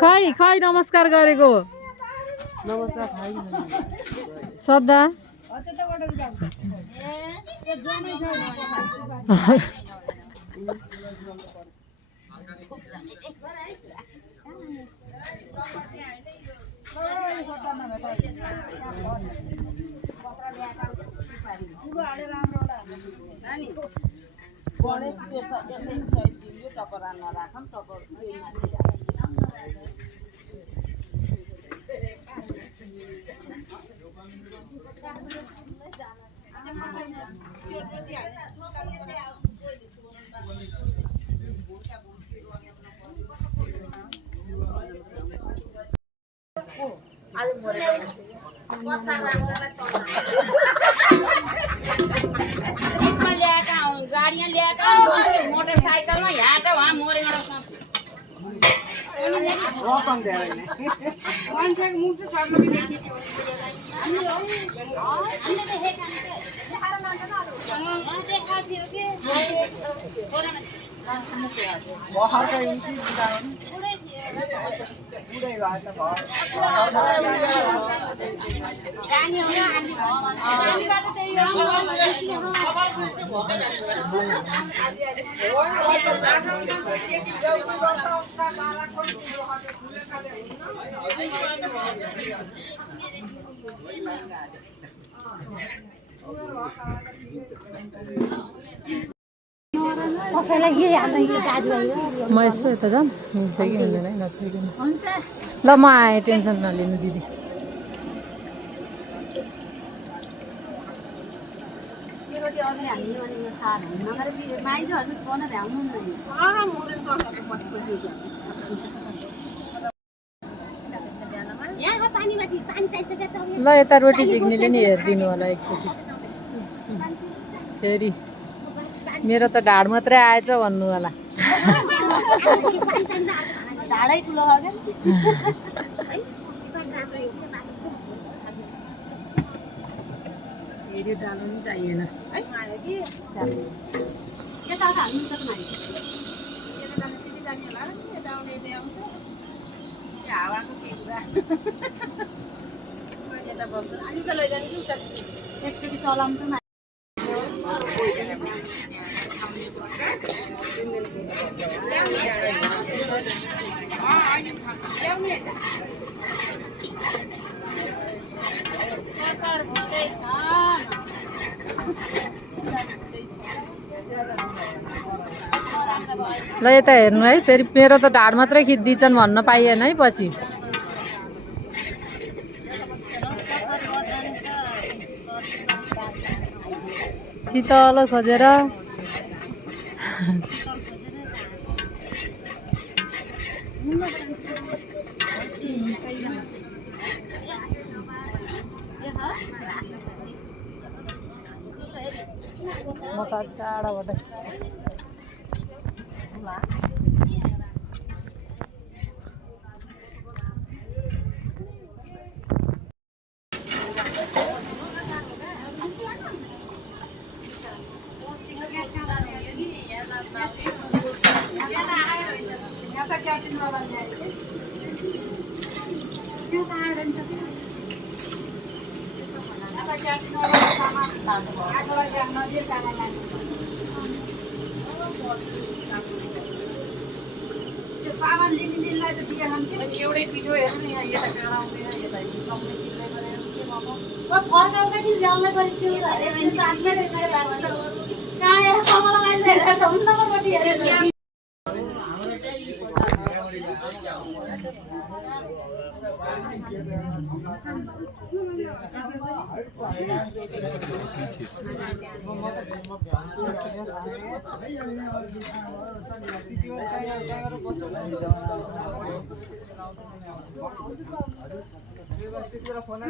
खै खै नमस्कार गरेको सदा गाड़ियां ल्याएका मोटरसाइकलमा यहाँ त वहाँ मोरेबाट मान्छेको मुख चाहिँ सबैले देखियो कसैलाई के हाल्नु दाजुभाइ म यसो यता जाऊँ मिल्छ कि मिल्दैन नछोइकन ल म आएँ टेन्सन नलिनु दिदी ल यता रोटी झिक्नेले नि हेरिदिनु होला एकचोटि फेरि मेरो त ढाड मात्रै आएछ भन्नु होला ढाडै ठुलो हो क्या फेरि डालो नि चाहिएन हावाको के कुरा अनि त लैजाने कि एकचोटि चलाउँछ न ल यता हेर्नु है फेरि मेरो त ढाड मात्रै खिच्दिन्छन् भन्न पाइएन है पछि शीतल खोजेर म त टाढाबाट सामान लिनेलाई त बिहे खान्थे एउटै पिठो हेर्नु नि यहाँ यता काँडा आउँदैन यता सँगै चिल्दै गरेर के भएको फर्काउँदै थियो ल्याउनै पऱ्यो अरे मैले साथमै रहेछ लाग्छ कहाँ आएर कमला मान्छे हेरेर त हुन्न पट्टि हेरेर फोन